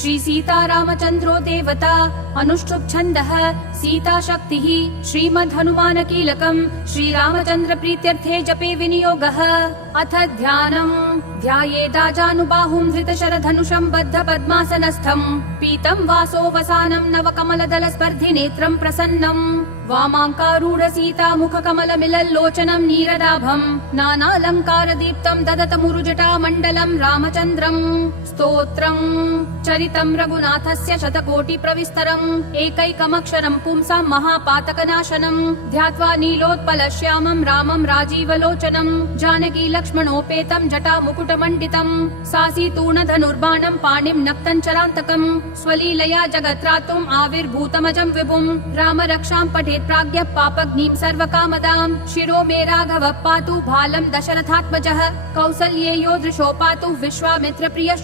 श्री सीतारामचन्द्रो देवता अनुष्ठुप् छन्दः सीता शक्तिः श्रीमद् हनुमान कीलकम् श्रीरामचन्द्र प्रीत्यर्थे जपे विनियोगः अथ ध्यानम् ध्यायेदाजानुबाहुम् धृतशरधनुषम् बद्ध पद्मासनस्थम् पीतम् वासोऽवसानम् नवकमलदल स्पर्धि नेत्रम् प्रसन्नम् वामाङ्कारूढ सीता मुखकमलमिलल्लोचनम् नीरदाभम् नानालङ्कार दीप्तम् ददत मुरुजटा मण्डलम् रामचन्द्रम् स्तोत्रम् चरितम् रघुनाथस्य शतकोटि प्रविस्तरम् एकैकमक्षरम् पुंसाम् महापातकनाशनम् ध्यात्वा नीलोत्पल श्यामम् रामम् राजीवलोचनम् जानकी लक्ष्मणोपेतम् जटा मुकुटमण्डितम् सासीतूर्ण धनुर्बाणम् पाणिम् नक्तम् चरान्तकम् स्वलीलया जगत्रातुम् आविर्भूतमजम् विभुम् राम रक्षाम् पठेत् प्राज्ञ पापग्निम् सर्वकामदाम् शिरो मे राघव पातु भालम् दशरथात्मजः कौसल्येयो दृशो पातु विश्वामित्र प्रिय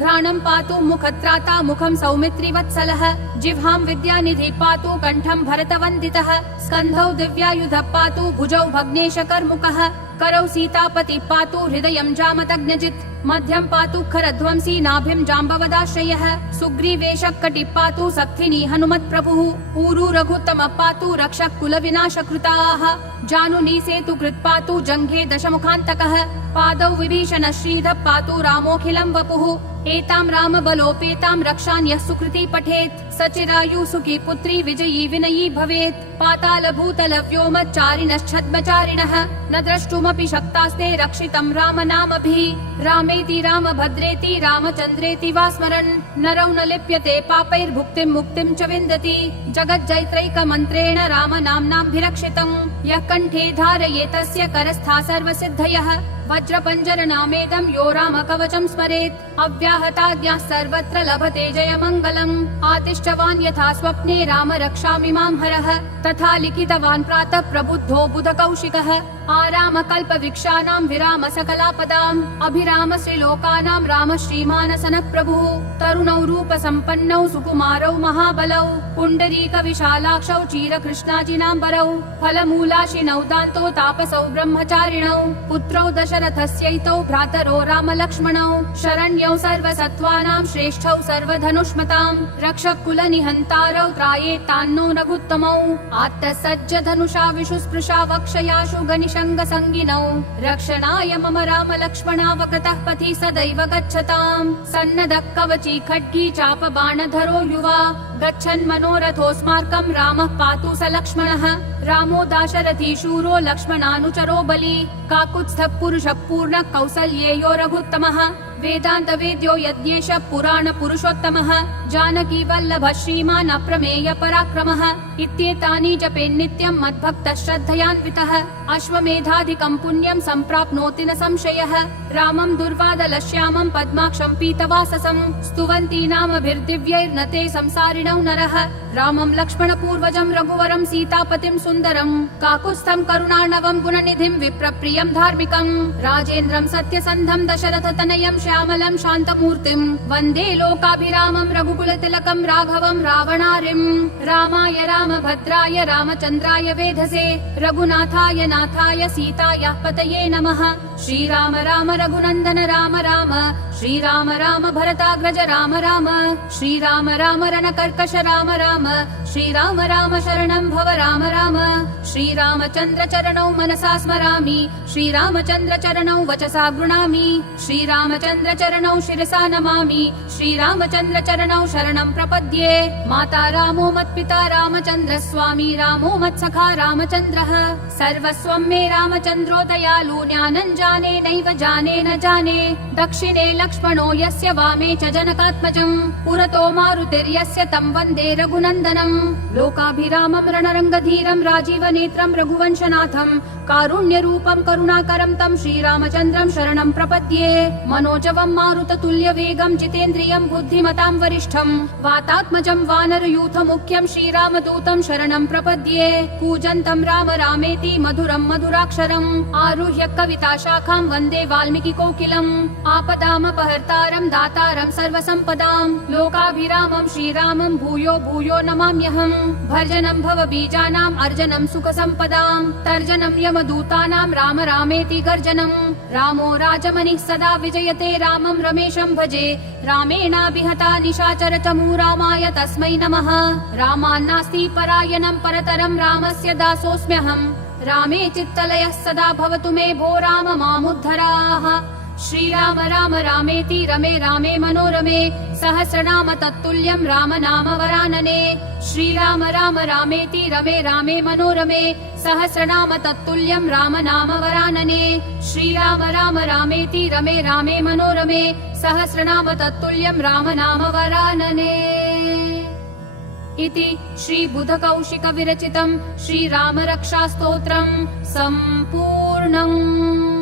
घ्राणम् पातु मुखत्राता मुखम् सौमित्रि वत्सलः जिह्वाम् विद्यानिधि पातु कण्ठम् भरतवन्दितः स्कन्धौ दिव्यायुध पातु भुजौ भग्नेश कर्मुकः करौ सीतापति पातु हृदयम् जामदग्नजित् मध्यम् पातु खरध्वंसी नाभिम् जाम्बवदाश्रयः सुग्रीवेश कटि पातु सत्थिनी हनुमत्प्रभुः ऊरु रघुत्तम पातु रक्षः कुलविनाशकृताः जानुनी सेतु कृत् पातु जङ्घे दशमुखान्तकः पादौ विभीषण श्रीध पातु रामोऽखिलम् वपुः एताम् राम बलोपेताम् रक्षान् यः सुकृती पठेत् सचिरायु सुखी पुत्री विजयी विनयी भवेत् पाताल भूतल व्योमचारिणश्छद्मचारिणः न द्रष्टुमपि शक्तास्ते रक्षितम् राम नामभिः रामेति राम भद्रेति रामचन्द्रेति वा स्मरन्। नरौ न लिप्यते पापैर्भुक्तिम् मुक्तिम् च विन्दति। जगज्जैत्रैकमन्त्रेण राम यः कण्ठे धारये तस्य करस्था सर्वसिद्धयः नामेदम् यो राम स्मरेत्। अव्याहताज्ञाः सर्वत्र लभते जयमङ्गलम्। आतिष्ठवान् यथा स्वप्ने राम रक्षामि माम् हरः। तथा लिखितवान् प्रातः प्रबुद्धो बुधकौशिकः। आराम कल्पवृक्षाणाम् विराम सकलापदाम् अभिराम श्रीलोकानाम् राम श्रीमानसनः प्रभुः तरुणौ रूप सम्पन्नौ सुकुमारौ महाबलौ। पुण्डरीक विशालाक्षौ चीरकृष्णाजिनाम्बरौ। फलमूलाशिनौ दान्तो तापसौ ब्रह्मचारिणौ। पुत्रौ दशरथस्यैतौ भ्रातरो रामलक्ष्मणौ। शरण्यौ सर्वसत्त्वानाम् श्रेष्ठौ सर्वधनुष्मताम् रक्षः कुलनिहन्तारौ त्रायेत्तान्नो रघुत्तमौ। आत्तसज्ज धनुषा विशुस्पृशा वक्षयाशु गनिशङ्गसङ्गिनौ रक्षणाय मम राम लक्ष्मणावगतः पथि सदैव गच्छताम्। सन्नदः कवची खड्गी चाप बाणधरो युवा गच्छन् मनोरथोऽस्माकम् रामः पातु स लक्ष्मणः। रामो दाशरथी शूरो लक्ष्मणानुचरो बली। काकुत्स्थः पुरुषः पूर्णः कौसल्येयो रघुत्तमः वेदान्त वेद्यो यज्ञेश पुराण पुरुषोत्तमः जानकी वल्लभ श्रीमान् अप्रमेय पराक्रमः इत्येतानि जपे नित्यम् मद्भक्तः श्रद्धयान्वितः अश्वमेधाधिकम् पुण्यम् सम्प्राप्नोति न संशयः रामम् दुर्वादल श्यामम् पद्माक्षम् पीतवाससम् स्तुवन्ती नामभिर्दिव्यैर्न ते संसारिणौ नरः रामम् लक्ष्मणपूर्वजम् रघुवरम् सीतापतिम् सुन्दरम् काकुत्स्थम् करुणार्णवम् गुणनिधिम् विप्रप्रियम् धार्मिकम् राजेन्द्रम् सत्यसन्धम् दशरथ श्यामलम् शान्तमूर्तिम्। वन्दे लोकाभिरामम् रघुकुलतिलकम् राघवम् रावणारिम्। रामाय रामभद्राय रामचन्द्राय वेधसे। रघुनाथाय नाथाय सीतायाः पतये नमः श्रीराम राम रघुनन्दन राम राम श्रीराम राम भरताग्रज राम राम श्रीराम राम रणकर्कश राम राम श्रीराम राम शरणं भव राम राम श्रीरामचन्द्र चरणौ मनसा स्मरामि श्रीरामचन्द्र चरणौ वचसा गृणामि श्रीरामचन्द्र चरणौ शिरसा नमामि श्रीरामचन्द्र चरणौ शरणं प्रपद्ये माता रामो मत्पिता रामचन्द्र स्वामी रामो मत्सखा रामचन्द्रः सर्वस्वं मे रामचन्द्रो दयालु ज्ञानं जाने नैव जाने न जाने। दक्षिणे लक्ष्मणो यस्य वामे च जनकात्मजम् पुरतो मारुतिर्यस्य तं वन्दे रघुनन्दनम् लोकाभिरामं रणरङ्गधीरं राजीवनेत्रं रघुवंशनाथं। कारुण्यरूपं करुणाकरं तं श्रीरामचन्द्रं शरणं प्रपद्ये। मनोजवं मारुततुल्यवेगं जितेन्द्रियं बुद्धिमतां वरिष्ठं। वातात्मजं वानरयूथमुख्यं श्रीरामदूतं शरणं प्रपद्ये। कूजन्तं राम रामेति मधुरं मधुराक्षरम्। आरुह्य कविता शाखां वन्दे वाल्मीकि कोकिलम् आपदाम पापापहर्तारं दातारं सर्वसम्पदां लोकाभिरामं श्रीरामं भूयो भूयो नमाम्यहम् भर्जनं भव बीजानाम् अर्जनं सुखसम्पदां तर्जनं यमदूतानां राम रामेति गर्जनम् रामो राजमणिः सदा विजयते रामं रमेशं भजे रामेणाभिहता निशाचर चमू रामाय तस्मै नमः। रामान्नास्ति परायणं परतरं रामस्य दासोऽस्म्यहम् रामे चित्तलयः सदा भवतु मे भो राम मामुद्धराः। श्रीराम राम रामेति रमे रामे मनोरमे सहस्रनाम तत्तुल्यं राम नाम वरानने। श्रीराम राम रामेति रमे रामे मनोरमे सहस्रनाम तत्तुल्यं राम नाम वरानने। श्रीराम राम रामेति रमे रामे मनोरमे सहस्रनाम तत्तुल्यं राम नाम वरानने इति श्रीबुधकौशिकविरचितम् श्रीरामरक्षास्तोत्रम् सम्पूर्णम्